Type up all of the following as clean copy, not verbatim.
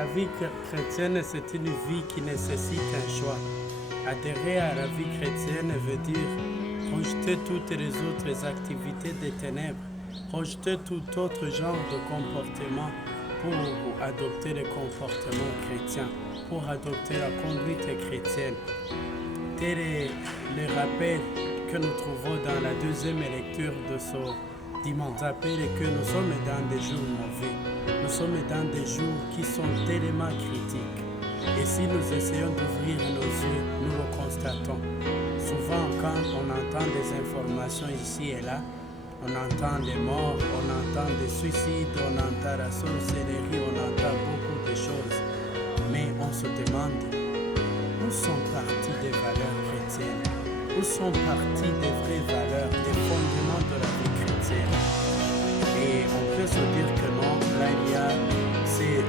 La vie chrétienne, c'est une vie qui nécessite un choix. Adhérer à la vie chrétienne veut dire rejeter toutes les autres activités des ténèbres, rejeter tout autre genre de comportement pour adopter le comportement chrétien, pour adopter la conduite chrétienne. Tel est le rappel que nous trouvons dans la deuxième lecture de ce dimanche. Rappelle que nous sommes dans des jours mauvais. Nous sommes dans des jours qui sont tellement critiques. Et si nous essayons d'ouvrir nos yeux, nous le constatons. Souvent, quand on entend des informations ici et là, on entend des morts, on entend des suicides, on entend la sorcellerie, on entend beaucoup de choses. Mais on se demande, où sont parties des valeurs chrétiennes? Où sont parties des vraies valeurs, des fondements de la vie chrétienne? Et on peut se dire que non, là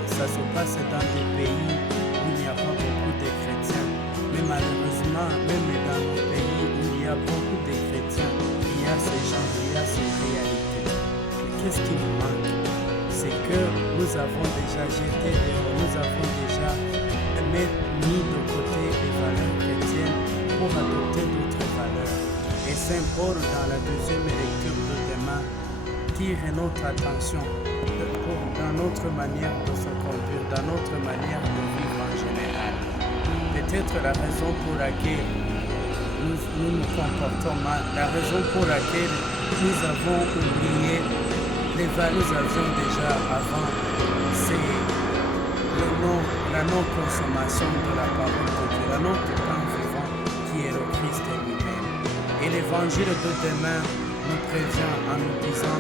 ça se passe dans des pays où il n'y a pas beaucoup de chrétiens. Mais malheureusement, même dans nos pays où il y a beaucoup de chrétiens, il y a ces gens, il y a ces réalités. Qu'est-ce qui nous manque? C'est que nous avons déjà jeté dehors, nous avons déjà mis de côté les valeurs chrétiennes pour adopter d'autres valeurs. Et Saint Paul, dans la deuxième lecture de demain, tire notre attention dans notre manière de se conduire, dans notre manière de vivre en général. Peut-être la raison pour laquelle nous nous comportons mal, la raison pour laquelle nous avons oublié les valeurs que nous avions déjà avant, c'est la non-consommation de la parole de Dieu, la non-temps vivant qui est le Christ lui-même. Et l'évangile de demain nous prévient en nous disant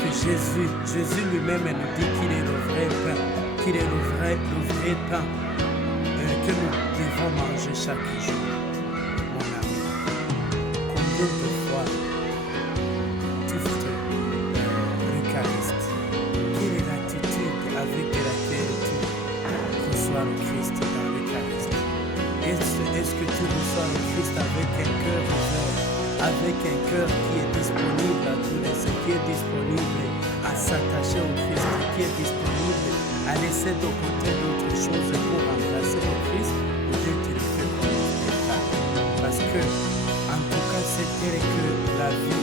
que Jésus lui-même nous dit qu'il est le vrai pain, qu'il est le vrai pain que nous devons manger chaque jour. Mon ami, combien de fois tu l'Eucharistie? Quelle est l'attitude avec laquelle tu reçois le Christ dans l'Eucharistie? Est-ce que tu reçois le Christ avec un cœur ouvert, avec un cœur qui est disponible à tout laisser, qui est disponible à s'attacher au Christ, qui est disponible à laisser de côté d'autres choses pour embrasser le Christ, ou Dieu te le fait comme ça? Parce que, en tout cas, c'est tel que la vie